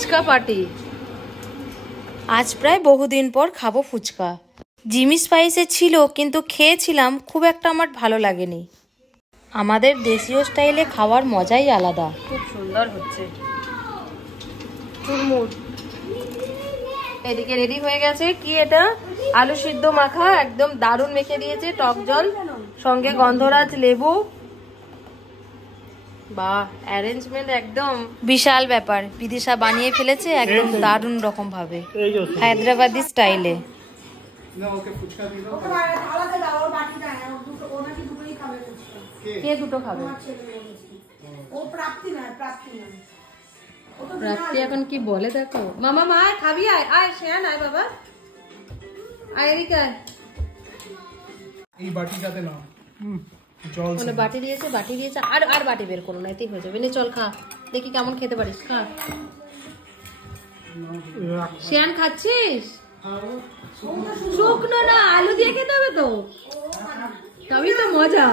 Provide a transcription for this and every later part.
Fuchka party. আজ প্রায় বহুদিন পর খাবো ফুচকা। জিমি স্পাইসে ছিল, কিন্তু খেয়েছিলাম, খুব একটা আমার ভালো লাগেনি। আমাদের দেশীয় স্টাইলে খাওয়ার মজাই আলাদা। খুব সুন্দর হচ্ছে চুরমুর। এদিকে রেডি হয়ে গেছে কি এটা, আলু সিদ্ধ মাখা, একদম দারুণ মেখে দিয়েছে, টক জল সঙ্গে গন্ধরাজ লেবু। বাহ, অ্যারেঞ্জমেন্ট একদম বিশাল ব্যাপার। বিদিশা বানিয়ে ফেলেছে একদম দারুণ রকম ভাবে, হায়দ্রাবাদি স্টাইলে। কে দুটো খাবে? প্রাপ্তি এখন কি বলে দেখো। মামা মা খাবি? আয় আয় শেয়ান, আয় বাবা, আয় এরিকা। এই বাটিটাতে না জল মানে বাটি দিয়েছে, বাটি দিয়েছে, আর আর বাটি বের করো না, এতেই হয়ে যাবে। নে চল খা, দেখি কেমন খেতে পারিস, খা। শেয়ান খাচ্ছিস? শুকনো না, আলু দিয়ে খেতে হবে তো, তবেই তো মজা।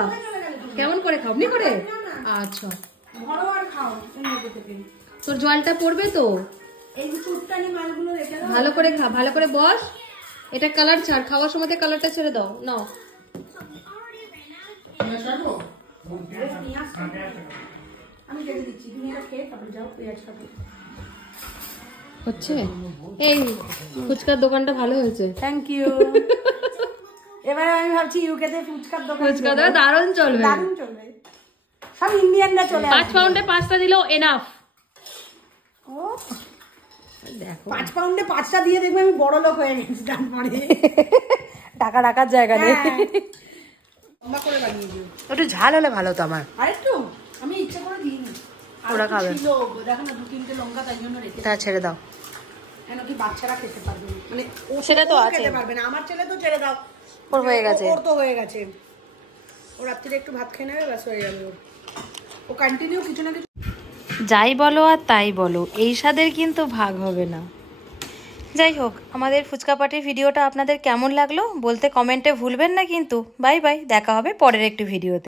কেমন করে খাও? এমনি করে? আচ্ছা, তোর জলটা পড়বে তো, ভালো করে খা, ভালো করে বস। এটা কালার ছাড়, খাওয়ার সময় কালারটা ছেড়ে দাও। নাও হচ্ছে। এই ফুচকার দোকানটা ভালো হয়েছে, থ্যাংক ইউ। এবার আমি ভাবছি ইউকেতে ফুচকার দোকান, ফুচকা দারুণ চলবে, দারুণ চলবে। সব ইন্ডিয়ানরা চলে আসবে। 5 পাউন্ডে 5টা দিলেও এনাফ। ও দেখো, 5 পাউন্ডে 5টা দিয়ে দেখবে আমি বড় লোক হয়ে গেছি। তারপরে টাকা রাখার জায়গা নেই। লম্বা করে বানিয়ে দিও। একটু ঝাল হলে ভালো তো আমার। আরেকটু আমি ইচ্ছা করে দিইনি, ওরা খাবে। দেখো না 2-3টে লঙ্কা তাই জন্য রেখে। তা ছেড়ে দাও, কেন কি বাচ্চারা খেতে পারবে না? মানে সেটা তো আছে, খেতে পারবে না। আমার ছেলে তো ছেড়ে দাও, ওর হয়ে গেছে, ওর তো হয়ে গেছে। ও রাত্রিরে একটু ভাত খেয়ে নেবে, ব্যাস হয়ে যাবে। ও কন্টিনিউ কিছু না কিছু। যাই বলো আর তাই বলো, এই স্বাদের কিন্তু ভাগ হবে না। যাই হোক, আমাদের ফুচকা পার্টির ভিডিওটা আপনাদের কেমন লাগলো বলতে কমেন্টে ভুলবেন না কিন্তু। বাই বাই, দেখা হবে পরের একটি ভিডিওতে।